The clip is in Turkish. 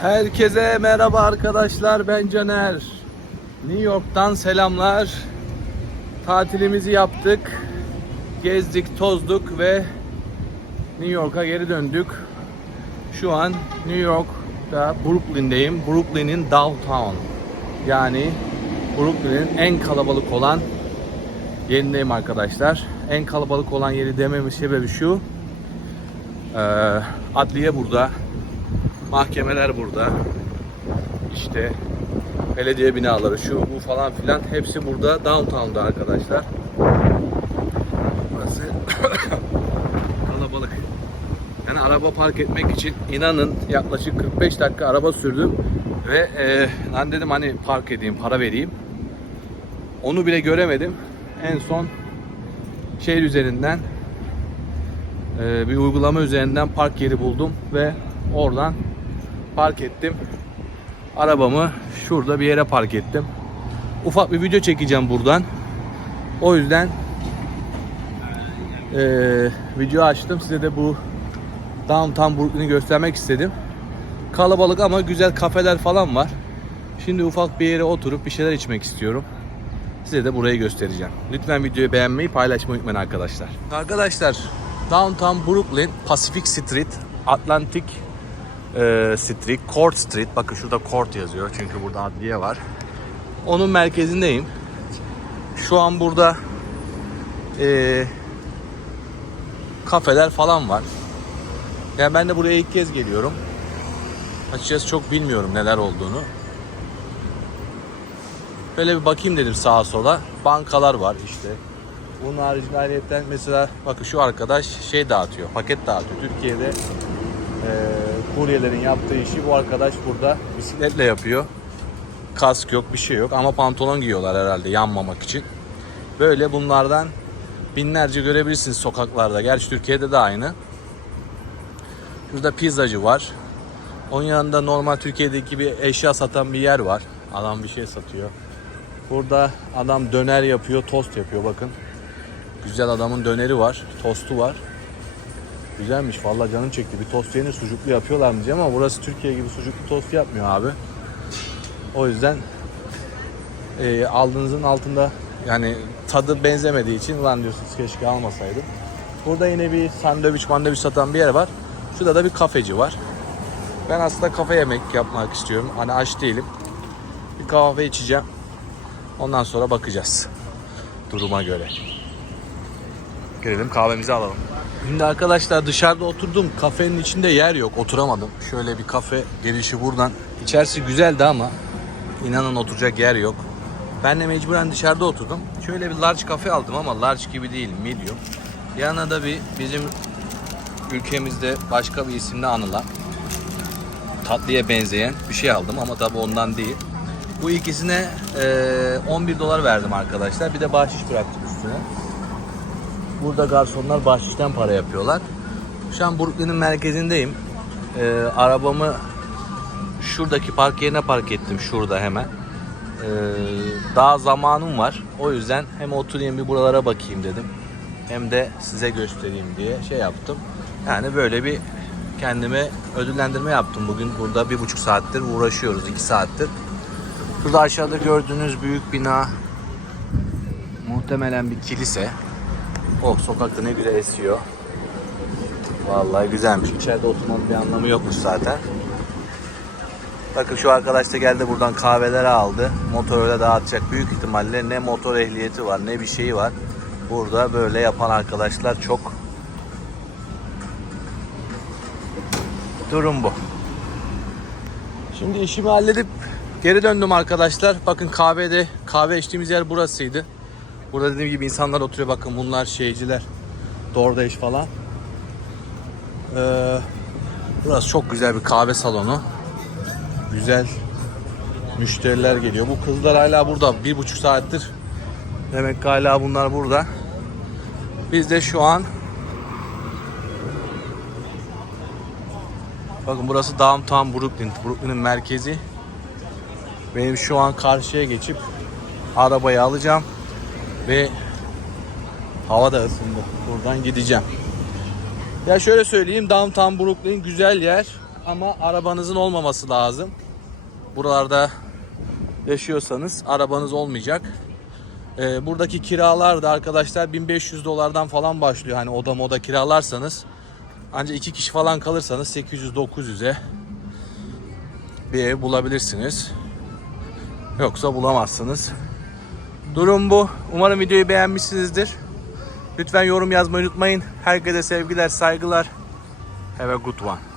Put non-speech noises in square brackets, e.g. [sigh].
Herkese merhaba arkadaşlar ben Caner. New York'tan selamlar. Tatilimizi yaptık. Gezdik, tozduk ve New York'a geri döndük. Şu an New York'ta Brooklyn'deyim. Brooklyn'in downtown. Yani Brooklyn'in en kalabalık olan yerindeyim arkadaşlar. En kalabalık olan yeri dememin sebebi şu. Adliye burada. Mahkemeler burada. İşte belediye binaları şu bu falan filan hepsi burada downtown'da arkadaşlar. Burası [coughs] kalabalık. Yani araba park etmek için inanın yaklaşık 45 dakika araba sürdüm ve e, lan dedim hani park edeyim para vereyim. Onu bile göremedim. En son şehir üzerinden e, bir uygulama üzerinden park yeri buldum ve oradan park ettim. Arabamı şurada bir yere park ettim. Ufak bir video çekeceğim buradan. O yüzden eee video açtım. Size de bu downtown Brooklyn'i göstermek istedim. Kalabalık ama güzel kafeler falan var. Şimdi ufak bir yere oturup bir şeyler içmek istiyorum. Size de burayı göstereceğim. Lütfen videoyu beğenmeyi, paylaşmayı unutmayın arkadaşlar. Arkadaşlar, Downtown Brooklyn, Pacific Street, Atlantic e, Street, Court Street. Bakın şurada Court yazıyor çünkü burada adliye var. Onun merkezindeyim. Şu an burada e, kafeler falan var. Yani ben de buraya ilk kez geliyorum. Açıkçası çok bilmiyorum neler olduğunu. Böyle bir bakayım dedim sağa sola. Bankalar var işte. Bunun haricinde ayrıyetten mesela bakın şu arkadaş şey dağıtıyor, paket dağıtıyor. Türkiye'de kuryelerin yaptığı işi bu arkadaş burada bisikletle yapıyor. Kask yok, bir şey yok ama pantolon giyiyorlar herhalde yanmamak için. Böyle bunlardan binlerce görebilirsiniz sokaklarda. Gerçi Türkiye'de de aynı. Şurada pizzacı var. Onun yanında normal Türkiye'deki bir eşya satan bir yer var. Adam bir şey satıyor. Burada adam döner yapıyor, tost yapıyor bakın. Güzel adamın döneri var, tostu var. Güzelmiş vallahi canım çekti. Bir tost yenir sucuklu yapıyorlar mı diyeceğim ama burası Türkiye gibi sucuklu tost yapmıyor abi. O yüzden e, aldığınızın altında yani tadı benzemediği için lan diyorsunuz keşke almasaydım. Burada yine bir sandviç mandviç satan bir yer var. Şurada da bir kafeci var. Ben aslında kafe yemek yapmak istiyorum. Hani aç değilim. Bir kahve içeceğim. Ondan sonra bakacağız. Duruma göre. Girelim kahvemizi alalım. Şimdi arkadaşlar dışarıda oturdum. Kafenin içinde yer yok. Oturamadım. Şöyle bir kafe girişi buradan. İçerisi güzeldi ama inanın oturacak yer yok. Ben de mecburen dışarıda oturdum. Şöyle bir large kafe aldım ama large gibi değil, medium. Yanına da bir bizim ülkemizde başka bir isimle anılan tatlıya benzeyen bir şey aldım ama tabi ondan değil. Bu ikisine eee, 11 dolar verdim arkadaşlar. Bir de bahşiş bıraktım üstüne. Burada garsonlar bahşişten para yapıyorlar. Şu an Brooklyn'in merkezindeyim. Eee, arabamı şuradaki park yerine park ettim. Şurada hemen. Eee, daha zamanım var. O yüzden hem oturayım bir buralara bakayım dedim. Hem de size göstereyim diye şey yaptım. Yani böyle bir kendime ödüllendirme yaptım. Bugün burada bir buçuk saattir uğraşıyoruz. iki saattir. Şurada aşağıda gördüğünüz büyük bina muhtemelen bir kilise. Oh sokakta ne güzel esiyor. Vallahi güzelmiş. İçeride oturmanın bir anlamı yokmuş zaten. Bakın şu arkadaş da geldi buradan kahveleri aldı. Motor öyle dağıtacak. Büyük ihtimalle ne motor ehliyeti var ne bir şeyi var. Burada böyle yapan arkadaşlar çok. Durum bu. Şimdi işimi halledip geri döndüm arkadaşlar. Bakın kahvede kahve içtiğimiz yer burasıydı. Burada dediğim gibi insanlar oturuyor. Bakın bunlar şeyciler. DoorDash falan. Ee, burası çok güzel bir kahve salonu. Güzel müşteriler geliyor. Bu kızlar hala burada. Bir buçuk saattir. Demek ki hala bunlar burada. Biz de şu an Bakın burası downtown Brooklyn. Brooklyn'in merkezi. Benim şu an karşıya geçip arabayı alacağım ve hava da ısındı. Buradan gideceğim. Ya şöyle söyleyeyim downtown Brooklyn güzel yer ama arabanızın olmaması lazım. Buralarda yaşıyorsanız arabanız olmayacak. Ee, buradaki kiralar da arkadaşlar 1500 dolardan falan başlıyor. Hani oda moda kiralarsanız ancak iki kişi falan kalırsanız 800-900'e bir ev bulabilirsiniz. Yoksa bulamazsınız. Durum bu. Umarım videoyu beğenmişsinizdir. Lütfen yorum yazmayı unutmayın. Herkese sevgiler, saygılar. Have a good one.